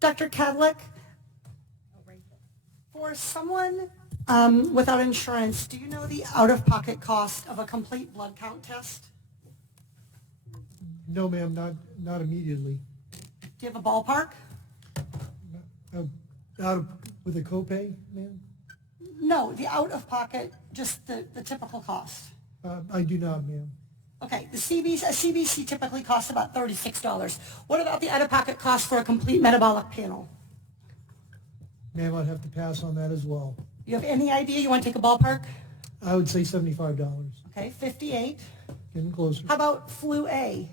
Dr. Cadlick, for someone without insurance, do you know the out-of-pocket cost of a complete blood count test? No, ma'am, not immediately. Do you have a ballpark? With a copay, ma'am? No, the out-of-pocket, just the typical cost. I do not, ma'am. Okay, a CBC typically costs about $36. What about the out-of-pocket cost for a complete metabolic panel? Ma'am, I'd have to pass on that as well. You have any idea? You want to take a ballpark? I would say $75. Okay, 58. Getting closer. How about flu A?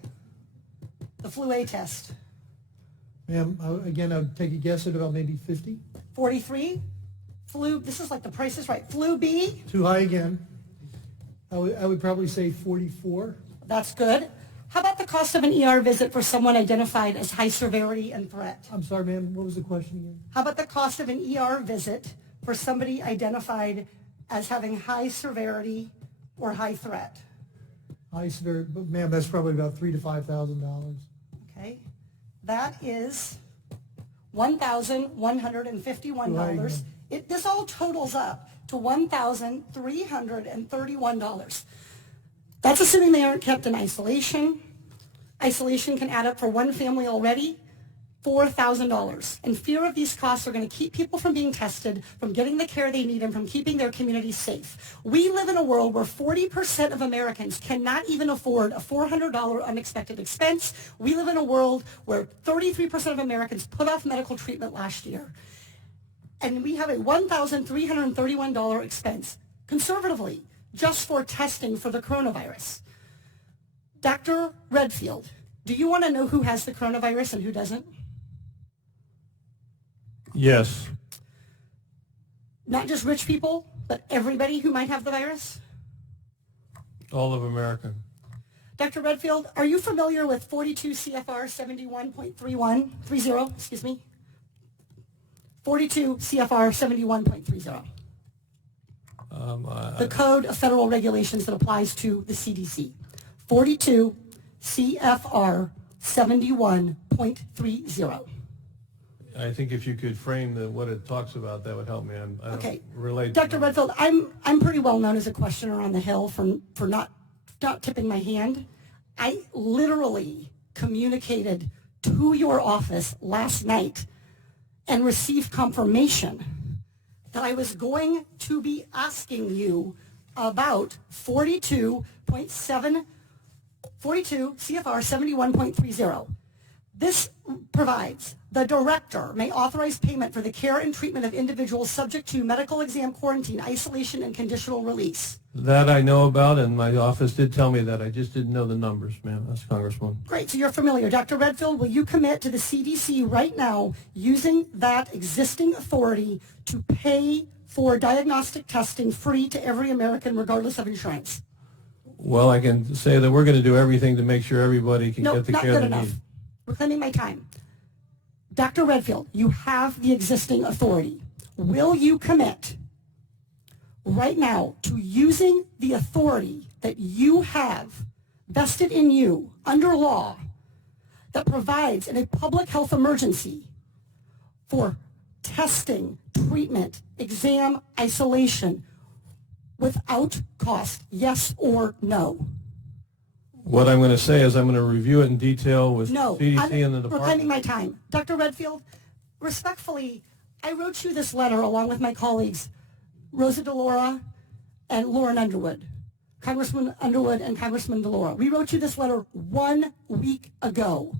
The flu A test. Ma'am, again, I would take a guess at about maybe 50. 43. Flu, this is like the Price is Right. Flu B. Too high again. I would probably say 44. That's good. How about the cost of an ER visit for someone identified as high severity and threat? I'm sorry, ma'am, what was the question again? How about the cost of an ER visit for somebody identified as having high severity or high threat? High severity, but ma'am, that's probably about $3,000 to $5,000. Okay. That is $1,151. This all totals up to $1,331. That's assuming they aren't kept in isolation. Isolation can add up for one family already, $4,000. And fear of these costs are going to keep people from being tested, from getting the care they need, and from keeping their communities safe. We live in a world where 40% of Americans cannot even afford a $400 unexpected expense. We live in a world where 33% of Americans put off medical treatment last year. And we have a $1,331 expense, conservatively, just for testing for the coronavirus. Dr. Redfield, do you want to know who has the coronavirus and who doesn't? Yes. Not just rich people, but everybody who might have the virus? All of America. Dr. Redfield, are you familiar with 42 CFR 71.30, excuse me? 42 CFR 71.30. The Code of Federal Regulations that applies to the CDC. 42 CFR 71.30. I think if you could frame what it talks about, that would help me. I Okay. don't relate. Dr. Redfield, I'm pretty well known as a questioner on the Hill for not tipping my hand. I literally communicated to your office last night and received confirmation that I was going to be asking you about 42 CFR 71.30. This provides the director may authorize payment for the care and treatment of individuals subject to medical exam, quarantine, isolation, and conditional release. That I know about, and my office did tell me that. I just didn't know the numbers, ma'am. That's Congresswoman. Great, so you're familiar. Dr. Redfield, will you commit to the CDC right now using that existing authority to pay for diagnostic testing free to every American regardless of insurance? Well, I can say that we're going to do everything to make sure everybody can get the care they need. Reclaiming my time. Dr. Redfield, you have the existing authority. Will you commit right now to using the authority that you have vested in you under law that provides in a public health emergency for testing, treatment, exam, isolation without cost, yes or no? What I'm going to say is I'm going to review it in detail with CDC and the department. Reclaiming my time. Dr. Redfield, respectfully, I wrote you this letter along with my colleagues, Rosa DeLaura and Lauren Underwood, Congressman Underwood and Congressman DeLaura. We wrote you this letter 1 week ago.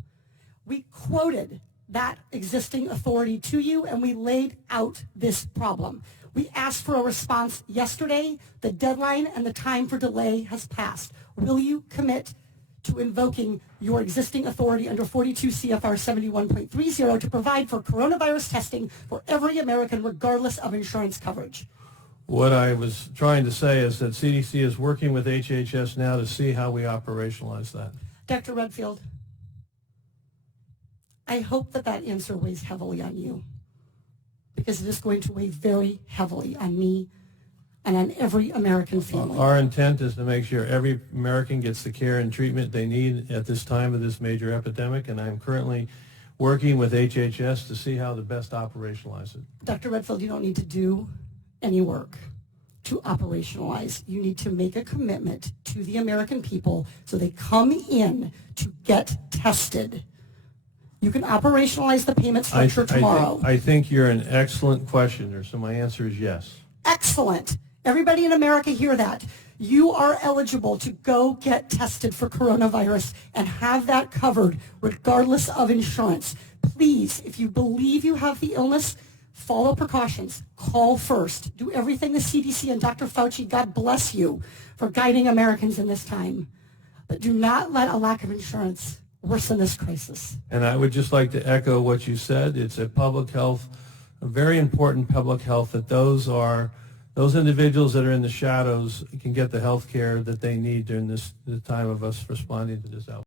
We quoted that existing authority to you, and we laid out this problem. We asked for a response yesterday. The deadline and the time for delay has passed. Will you commit to invoking your existing authority under 42 CFR 71.30 to provide for coronavirus testing for every American regardless of insurance coverage? What I was trying to say is that CDC is working with HHS now to see how we operationalize that. Dr. Redfield, I hope that answer weighs heavily on you, because it is going to weigh very heavily on me and on every American family. Our intent is to make sure every American gets the care and treatment they need at this time of this major epidemic, and I'm currently working with HHS to see how to best operationalize it. Dr. Redfield, you don't need to do any work to operationalize. You need to make a commitment to the American people so they come in to get tested. You can operationalize the payment structure tomorrow. I think you're an excellent questioner, so my answer is yes. Excellent. Everybody in America hear that. You are eligible to go get tested for coronavirus and have that covered regardless of insurance. Please, if you believe you have the illness, follow precautions. Call first. Do everything the CDC and Dr. Fauci, God bless you, for guiding Americans in this time. But do not let a lack of insurance worsen this crisis. And I would just like to echo what you said. It's a public health, a very important public health, that those individuals that are in the shadows can get the health care that they need during the time of us responding to this outbreak.